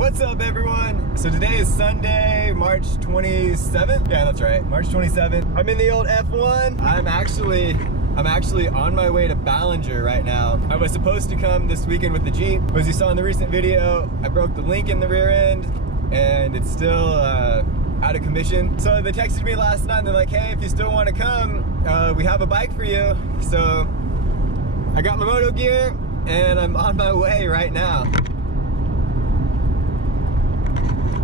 What's up, everyone? So today is Sunday, March 27th. Yeah, that's right, March 27th. I'm in the old F1. I'm actually on my way to Ballinger right now. I was supposed to come this weekend with the Jeep, but as you saw in the recent video, I broke the link in the rear end and it's still out of commission. So they texted me last night and they're like, hey, if you still want to come, we have a bike for you. So I got my moto gear and I'm on my way right now.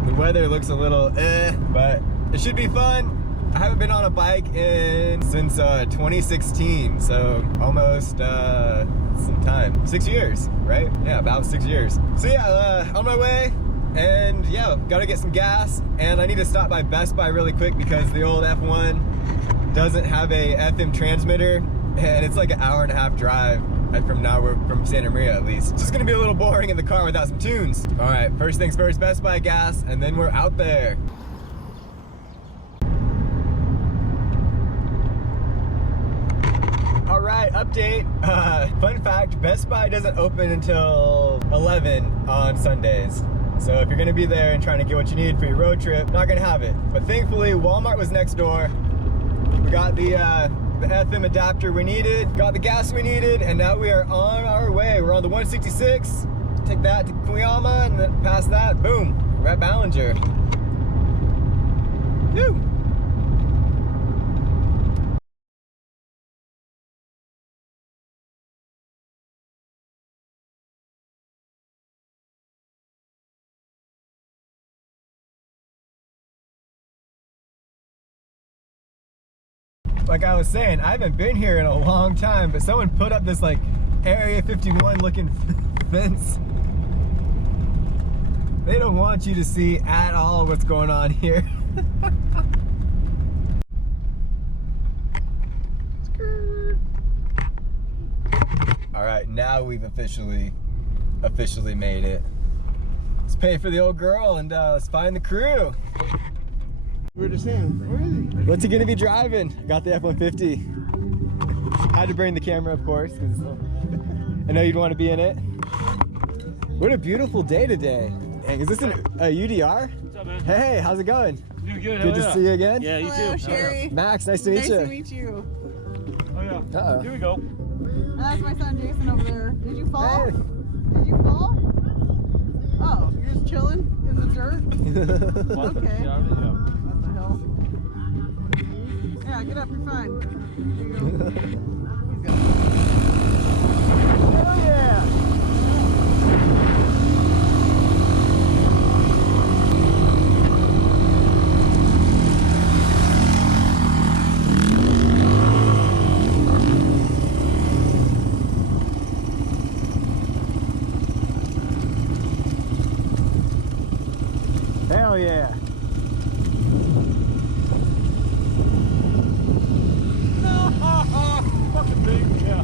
The weather looks a little but it should be fun. I haven't been on a bike since 2016, so almost some time. 6 years, right? Yeah, about 6 years. So yeah, on my way, and yeah, gotta get some gas, and I need to stop by Best Buy really quick because the old F1 doesn't have a FM transmitter, and it's like an hour-and-a-half drive from Santa Maria, at least. It's just gonna be a little boring in the car without some tunes. All right, first things first, Best Buy gas, and then we're out there. All right, update. Fun fact, Best Buy doesn't open until 11 on Sundays. So if you're gonna be there and trying to get what you need for your road trip, not gonna have it. But thankfully, Walmart was next door. We got the FM adapter we needed, got the gas we needed, and now we are on our way. We're on the 166. Take that to Cuyama, and then past that, boom, we're at Ballinger. Woo! Like I was saying, I haven't been here in a long time, but someone put up this like Area 51 looking fence. They don't want you to see at all what's going on here. All right, now we've officially made it. Let's pay for the old girl and let's find the crew. Where is Sam? Where is he? What's he gonna be driving? Got the F-150. Had to bring the camera, of course, because I know you'd want to be in it. What a beautiful day today. Dang, is this a UDR? What's up, man? Hey, how's it going? Doing good. Good to see you again. Yeah, you Hello, too. Sherry. Max, nice to meet Nice you. to meet you. Oh yeah. Uh-oh. Here we go. Oh, that's my son Jason over there. Did you fall? Hey. Did you fall? Oh, you're just chilling in the dirt? Okay. Yeah. What the hell? Yeah, get up, you're fine. There you go. He's got it. Hell yeah! Hell yeah! Fucking big. Yeah.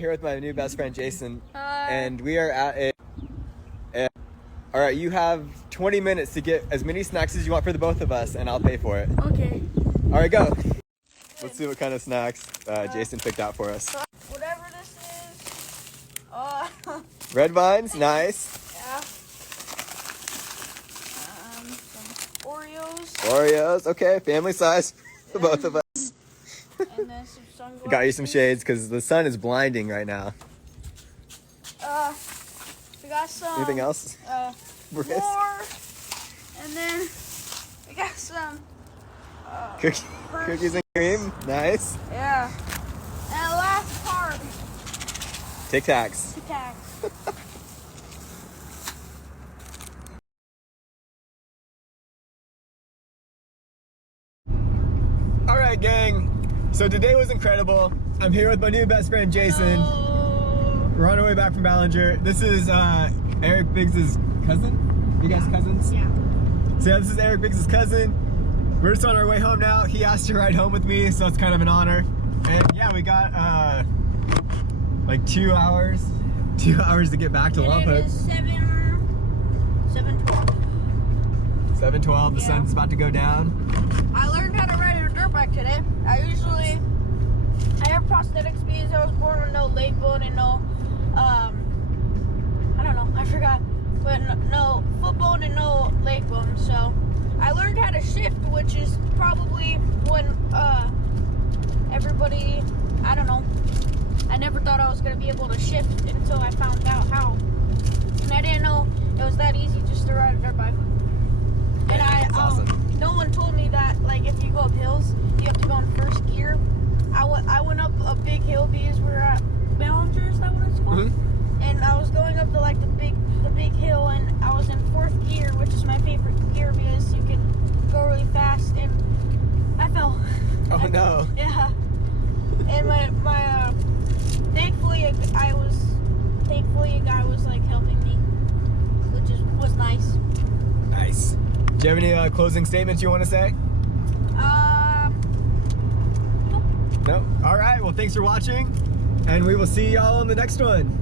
here with my new best friend Jason, Hi. and we are at a. All right, you have 20 minutes to get as many snacks as you want for the both of us, and I'll pay for it. Okay. All right, go. Let's see what kind of snacks Jason picked out for us. Whatever this is. Red vines, nice. Yeah. Some Oreos. Oreos, okay, family size for both of us. And then some sunglasses. Got you some shades because the sun is blinding right now. We got some. Anything else? More. And then we got some. Cookies and cream, nice. Yeah. And the last part. Tic Tacs. Tic Tacs. All right, gang. So today was incredible. I'm here with my new best friend Jason. Hello. We're on our way back from Ballinger. This is Eric Biggs' cousin. You guys cousins? Yeah. So yeah, this is Eric Biggs' cousin. We're just on our way home now. He asked to ride home with me, so it's kind of an honor. And yeah, we got like 2 hours. 2 hours to get back to Lompoc. It is 7:12. 7:12, the sun's about to go down. I learned how to ride a dirt bike today. I have prosthetics because I was born with no leg bone and no, I don't know, I forgot, but no foot bone and no leg bone. So I learned how to shift, which is probably when everybody, I don't know, I never thought I was going to be able to shift until I found out how. And I didn't know it was that easy just to ride a dirt bike. And That's awesome. No one told me that, like, if you go up hills, you have to go in first gear. I went up a big hill because we're at Ballinger, is that what it's called? Mm-hmm. And I was going up the big hill, and I was in fourth gear, which is my favorite gear because you can go really fast, and I fell. Oh no. Yeah. And my thankfully a guy was like helping me, which was nice. Nice. Do you have any closing statements you want to say? Nope. No? All right, well, thanks for watching, and we will see y'all on the next one.